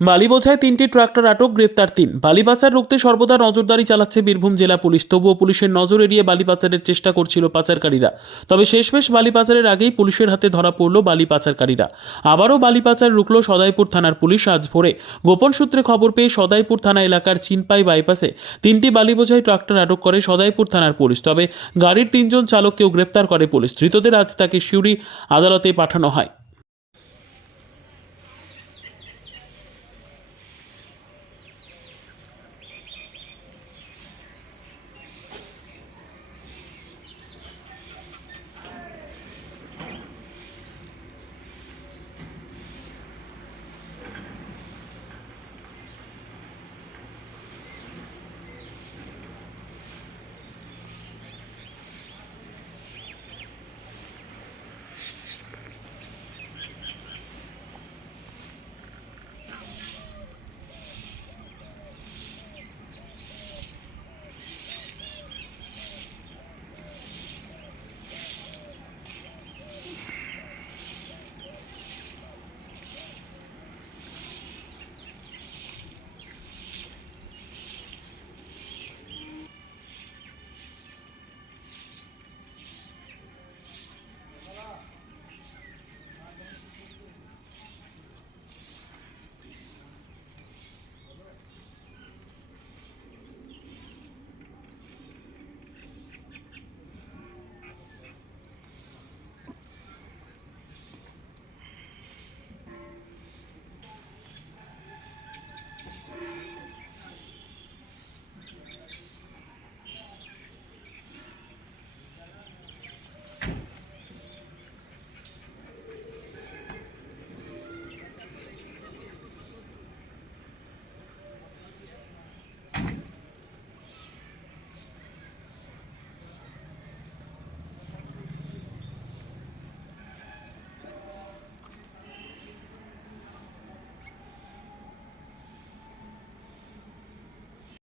বালি বোঝায় 3টি ট্রাক্টর আটক, গ্রেপ্তার 3। বালি পাচার রুখতে সর্বদা নজরদারি চালাচ্ছে বীরভূম জেলা পুলিশ। তবুও পুলিশের নজর এড়িয়ে বালি পাচারের চেষ্টা করছিল পাচারকারীরা। তবে শেষমেশ বালি পাচারের আগেই পুলিশের হাতে ধরা পড়ল বালি পাচারকারীরা। আবারও বালি পাচার রুখল সদাইপুর থানার পুলিশ। আজ ভোরে গোপন সূত্রে খবর পেয়ে সদাইপুর থানা এলাকার চিনপাই বাইপাসে 3টি বালি বোঝাই ট্রাক্টর আটক করে সদাইপুর থানার পুলিশ। তবে গাড়ির 3জন চালককেও গ্রেপ্তার করে পুলিশ। ধৃতদের আজ তাকে সিউড়ি আদালতে পাঠানো হয়।